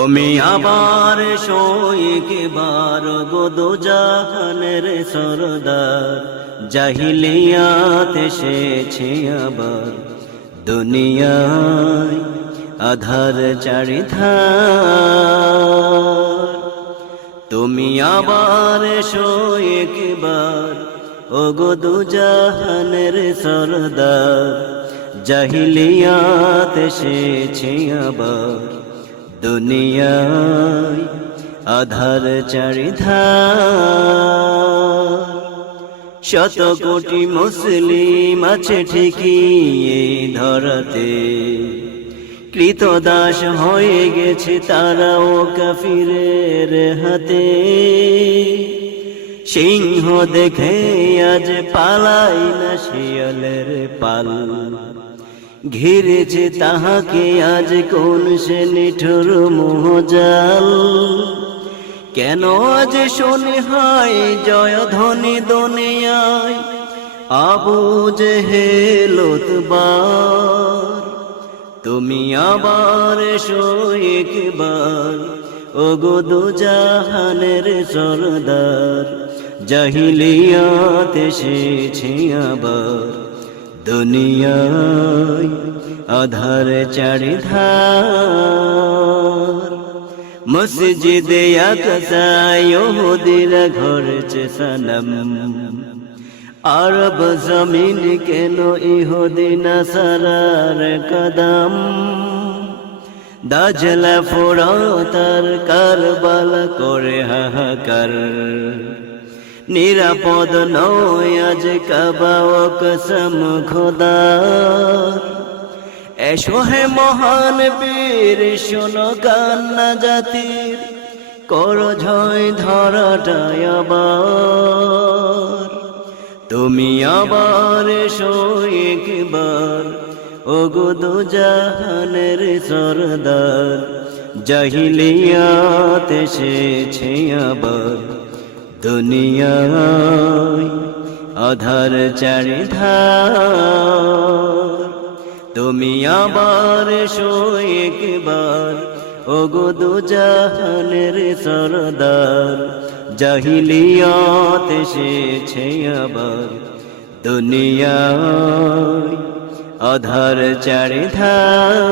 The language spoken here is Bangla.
তুমি আবার একবার গো দোজাহানের সরদার, জাহিলিয়াত এসেছে আবার দুনিয়ায় আধার চারিধার। তুমি আবার একবার গো দোজাহানের সরদার, জাহিলিয়াত এসেছে আবার দুনিয়ায় আধার চারিধার। শত কোটি মুসলিম আছে ঠিকই এই ধরাতে, কৃতদাস হয়ে গেছে তারাও কাফিরের হাতে। সিংহ দেখে আজ পালাই না শিয়ালের পাল, ঘিরেছে তাহাকে আজ কোন সে নিঠুর মোহজাল। কেন আজ শোনে হয় জয় ধ্বনি দুনিয়ায় আবু জেহেল উতবার। তুমি আবার একবার ওগো দোজাহানের সরদার, জাহিলিয়াত এসেছে আবার দুনিয়ায় আধার চারিধার। মসজিদে আকসা ইহুদিরা গড়ছে সনম, আরব জমিন কেন ইহুদি নাসারার কদম। দাজলা ফোরাত আর কারবালা করে হাহাকার, নিরাপদ নয় আজ কাবা ও কসম খোদার। এসো হে মহান বীর শোনো কান্না জাতির, কর ঝয় ধরাটায় আবার। তুমি আবার একবার ওগো দোজাহানের সরদার, জাহিলিয়াত এসেছে আবার দুনিয়ায় আধার চারিধার। তুমি আবার একবার ওগো দোজাহানের সরদার, জাহিলিয়াত এসেছে আবার দুনিয়ায় আধার চারিধার।